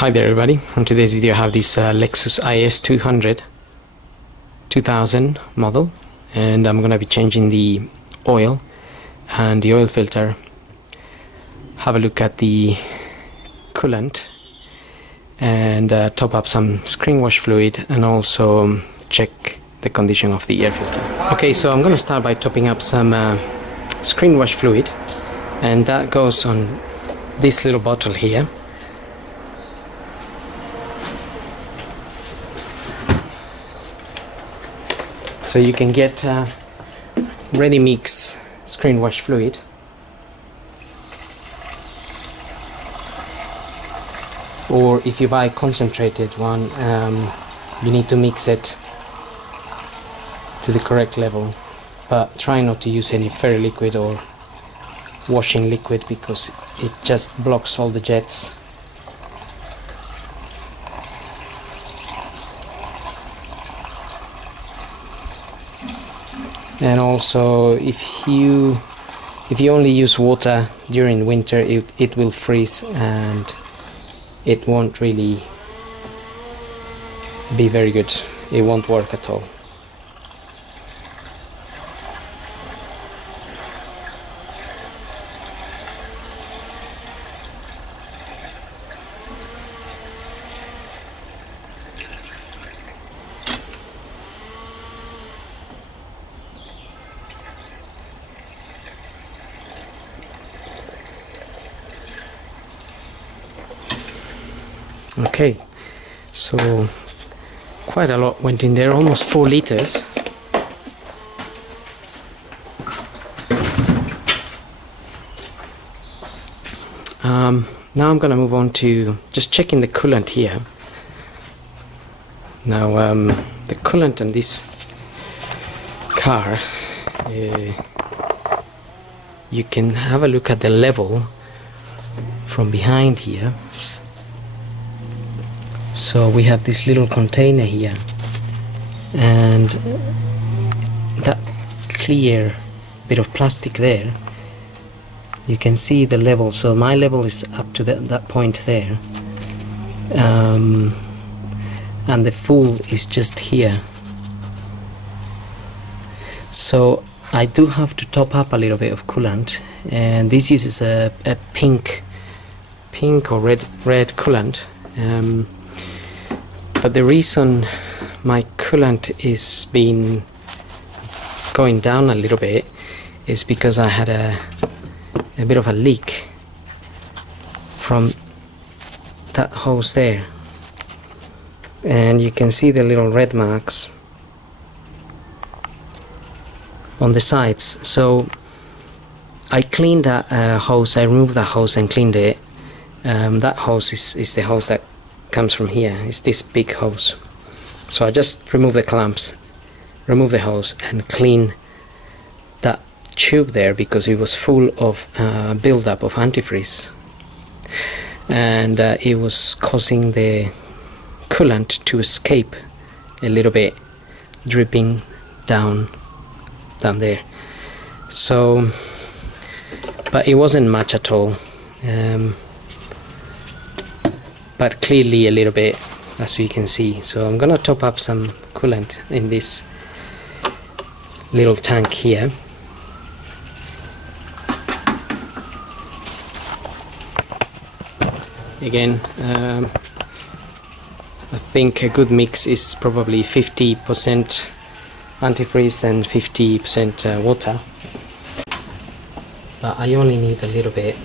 Hi there everybody, on today's video I have this Lexus IS200 2000 model, and I'm gonna be changing the oil and the oil filter, have a look at the coolant and top up some screenwash fluid and also check the condition of the air filter. Okay, so I'm gonna start by topping up some screenwash fluid, and that goes on this little bottle here. So you can get ready mix screenwash fluid, or if you buy concentrated one, you need to mix it to the correct level, but try not to use any fairy liquid or washing liquid because it just blocks all the jets. And also, if you only use water during winter, it will freeze and it won't really be very good. It won't work at all. Okay, so quite a lot went in there, almost 4 liters. Now I'm gonna move on to just checking the coolant here. Now the coolant in this car, you can have a look at the level from behind here. So we have this little container here, and that clear bit of plastic there, you can see the level. So my level is up to that point there, and the full is just here. So I do have to top up a little bit of coolant, and this uses a pink or red coolant. But the reason my coolant is been going down a little bit is because I had a bit of a leak from that hose there, and you can see the little red marks on the sides. So I cleaned that hose, I removed that hose and cleaned it. That hose is the hose that comes from here. It's this big hose. So I just remove the clamps, remove the hose and clean that tube there because it was full of buildup of antifreeze, and it was causing the coolant to escape a little bit, dripping down there. So, but it wasn't much at all. But clearly a little bit, as you can see. So I'm gonna top up some coolant in this little tank here. Again, I think a good mix is probably 50% antifreeze and 50% water, but I only need a little bit.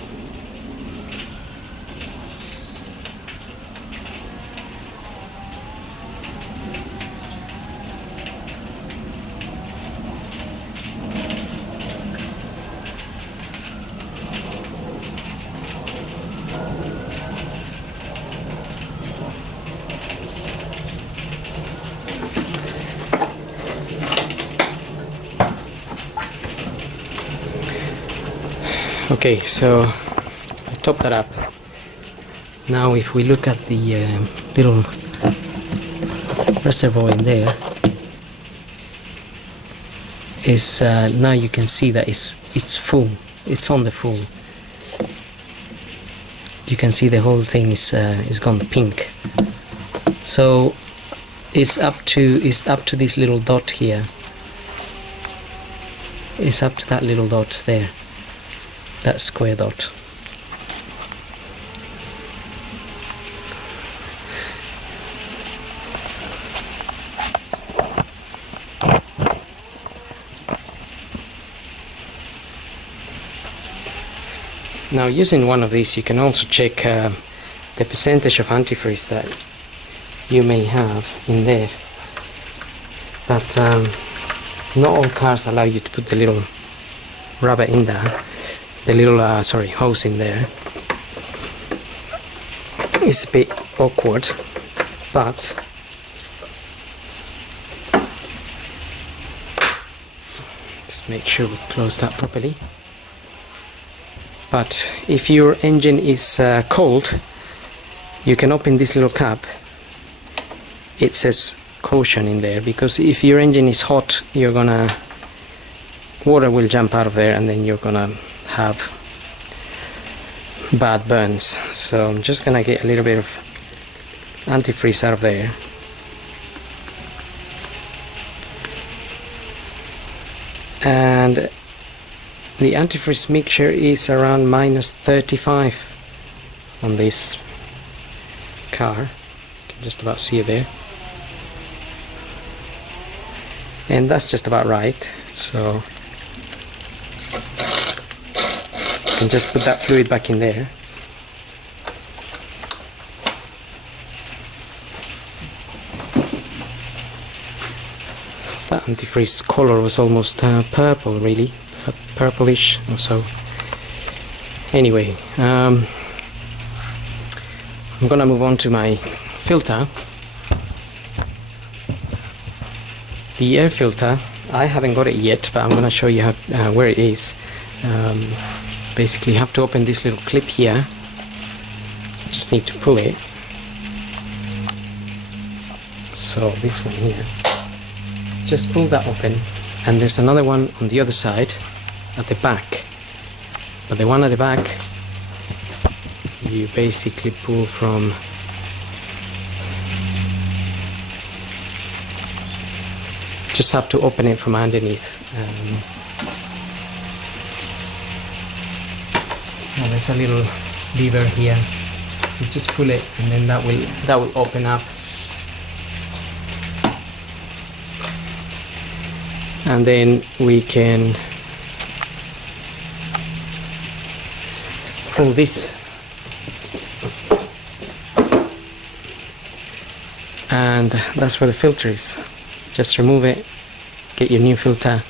Okay, so I top that up. Now if we look at the little reservoir in there, is now you can see that it's full. It's on the full. you can see the whole thing is gone pink. So it's up to this little dot here. It's up to that little dot there, that square dot. Now, using one of these, you can also check the percentage of antifreeze that you may have in there. But not all cars allow you to put the little rubber in there, the little hose in there. It's a bit awkward, but just make sure we close that properly. But if your engine is cold, you can open this little cap. It says caution in there, because if your engine is hot, water will jump out of there and then you're gonna have bad burns. So I'm just gonna get a little bit of antifreeze out of there. And the antifreeze mixture is around -35 on this car. You can just about see it there. And that's just about right. So you can just put that fluid back in there. That antifreeze color was almost purple, really. Purplish or so. Anyway, I'm gonna move on to my filter. The air filter, I haven't got it yet, but I'm gonna show you how, where it is. Basically, you have to open this little clip here. Just need to pull it. So this one here, just pull that open, and there's another one on the other side at the back. But the one at the back, you basically pull from just have to open it from underneath. So there's a little lever here. You just pull it, and then that will open up. And then we can pull this, and that's where the filter is. Just remove it, get your new filter,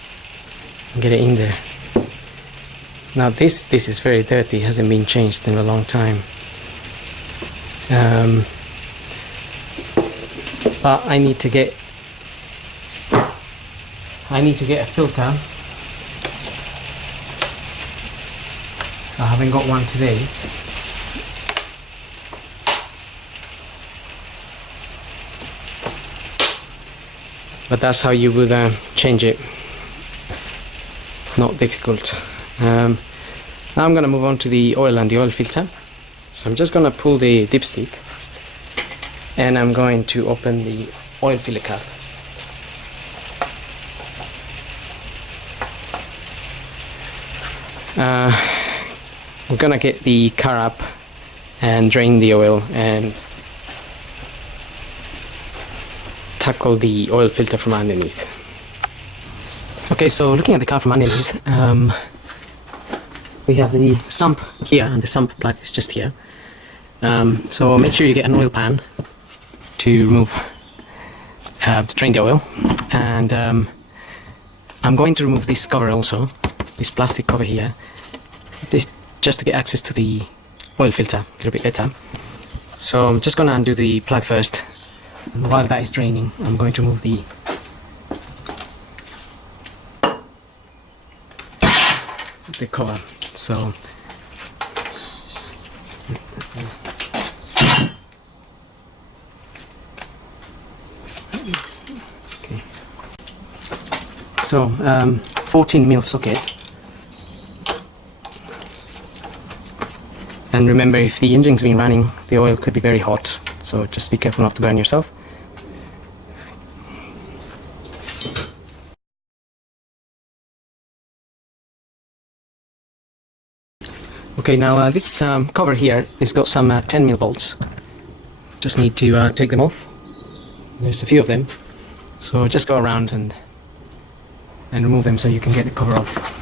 and get it in there. Now this is very dirty, hasn't been changed in a long time. But I need to get a filter. I haven't got one today. But that's how you would change it. Not difficult. Now I'm going to move on to the oil and the oil filter. So I'm just going to pull the dipstick, and I'm going to open the oil filler cap. We're gonna get the car up and drain the oil and tackle the oil filter from underneath. Okay, so looking at the car from underneath, we have the sump here, and the sump plug is just here. So make sure you get an oil pan to remove, to drain the oil, and I'm going to remove this cover also, this plastic cover here, this, just to get access to the oil filter a little bit better. So I'm just going to undo the plug first. And while that is draining, I'm going to remove the cover. So okay. So 14 mil socket. And remember, if the engine's been running, the oil could be very hot, so just be careful not to burn yourself. Okay, now this cover here has got some 10mm bolts. Just need to take them off. There's a few of them, so just go around and remove them so you can get the cover off.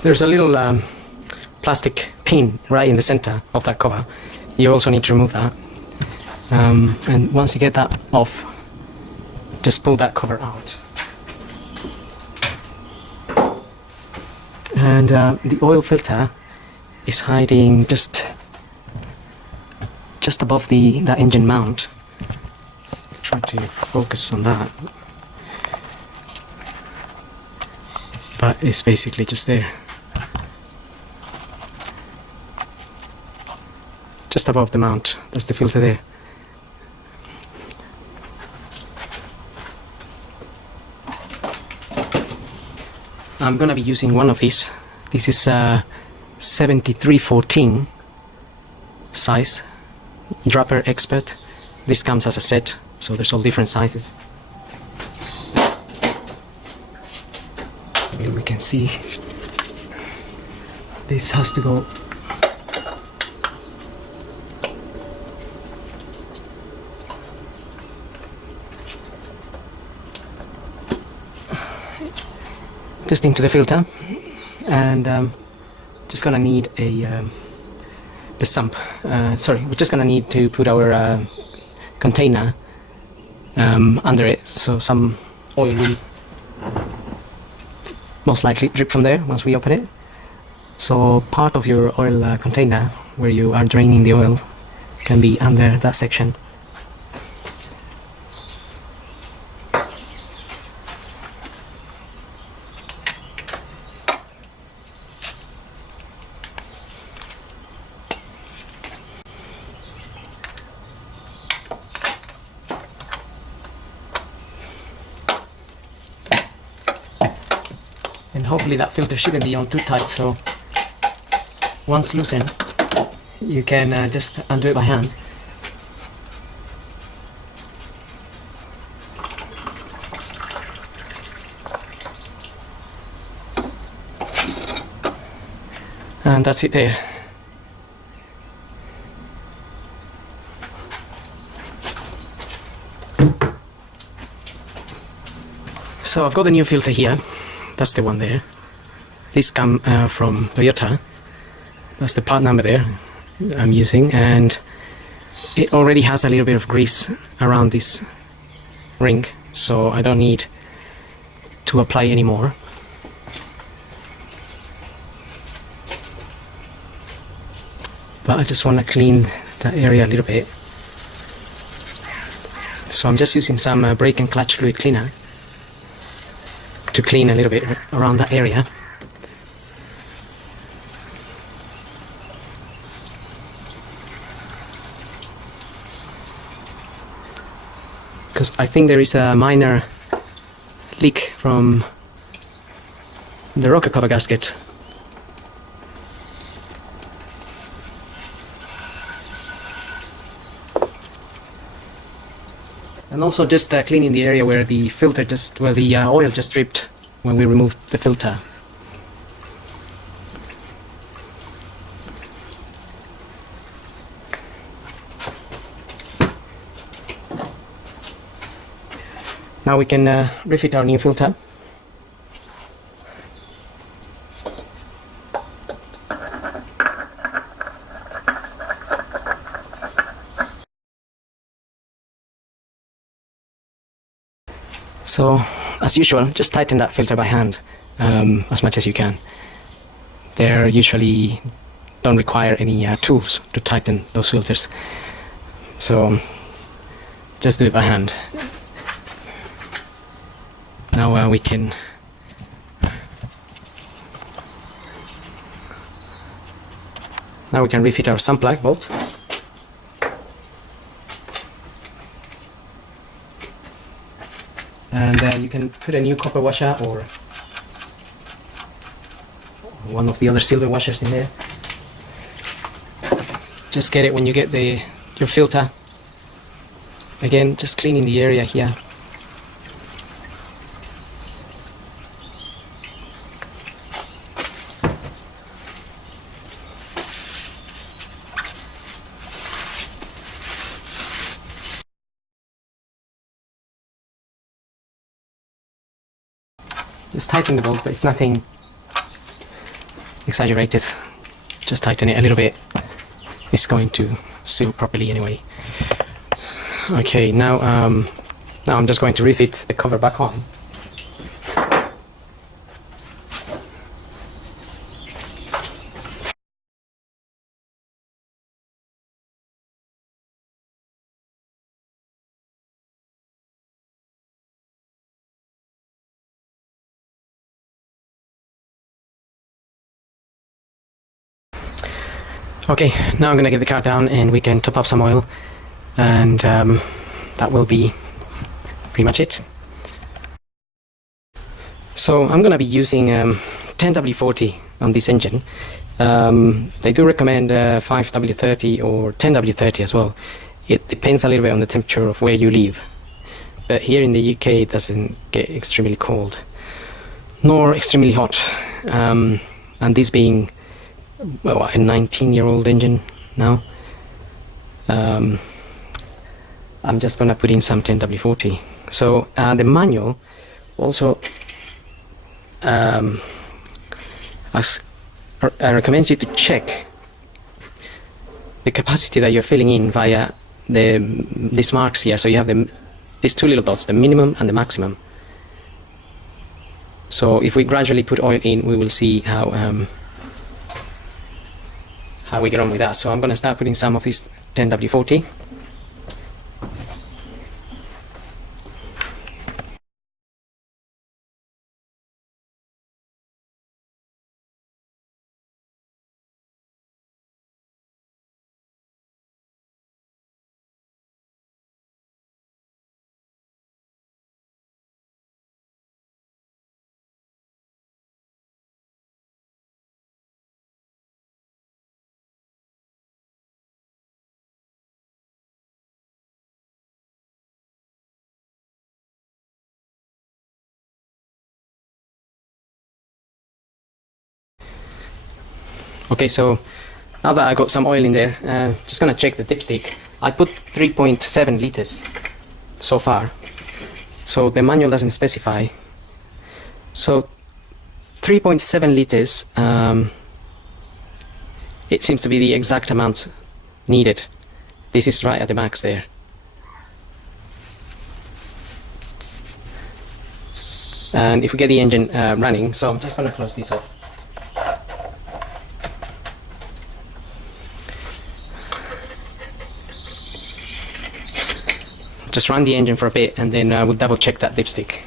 There's a little plastic pin right in the center of that cover. You also need to remove that. And once you get that off, just pull that cover out. And the oil filter is hiding just above that engine mount. Try to focus on that. But it's basically just there. Just above the mount, that's the filter there. I'm gonna be using one of these. This is 7314 size, Dropper Expert. This comes as a set, so there's all different sizes. Here we can see this has to go just into the filter, and just gonna need the sump. Sorry, we're just gonna need to put our container under it, so some oil will most likely drip from there once we open it. So part of your oil container where you are draining the oil can be under that section. And hopefully that filter shouldn't be on too tight, so once loosened you can just undo it by hand. And that's it there. So I've got the new filter here. That's the one there. This comes from Toyota. That's the part number there I'm using, and it already has a little bit of grease around this ring, so I don't need to apply any more. But I just want to clean that area a little bit. So I'm just using some brake and clutch fluid cleaner to clean a little bit around that area. Because I think there is a minor leak from the rocker cover gasket. And also just cleaning the area where the filter where the oil just dripped when we removed the filter. Now we can refit our new filter. So, as usual, just tighten that filter by hand as much as you can. They usually don't require any tools to tighten those filters. So, just do it by hand. Now we can Now we can refit our sun plug bolt. And you can put a new copper washer or one of the other silver washers in there. Just get it when you get your filter. Again, just cleaning the area here. Just tighten the bolt, but it's nothing exaggerated. Just tighten it a little bit. It's going to seal properly anyway. Okay, now I'm just going to refit the cover back on. Okay, now I'm gonna get the car down and we can top up some oil, and that will be pretty much it. So I'm gonna be using 10W40 on this engine. They do recommend 5W30 or 10W30 as well. It depends a little bit on the temperature of where you live, but here in the UK it doesn't get extremely cold nor extremely hot, and this being, well, a 19-year-old engine now, I'm just gonna put in some 10W40. So the manual also recommends you to check the capacity that you're filling in via these marks here. So you have these two little dots, the minimum and the maximum. So if we gradually put oil in, we will see how we get on with that. So I'm going to start putting some of this 10W40. Okay, so now that I got some oil in there, just gonna check the dipstick. I put 3.7 liters so far, so the manual doesn't specify. So 3.7 liters, it seems to be the exact amount needed. This is right at the max there. And if we get the engine running, so I'm just gonna close this off. Just run the engine for a bit and then we'll double check that dipstick.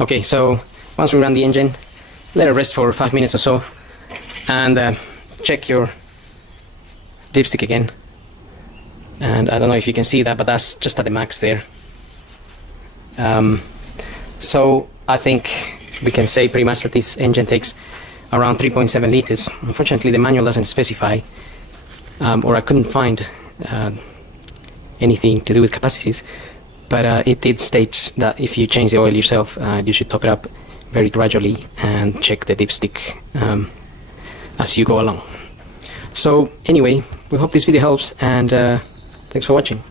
Okay, so once we run the engine, let it rest for 5 minutes or so, and check your dipstick again. And I don't know if you can see that, but that's just at the max there. So I think we can say pretty much that this engine takes around 3.7 liters. Unfortunately, the manual doesn't specify, or I couldn't find anything to do with capacities. But it did state that if you change the oil yourself, you should top it up very gradually and check the dipstick as you go along. So anyway, we hope this video helps, and thanks for watching.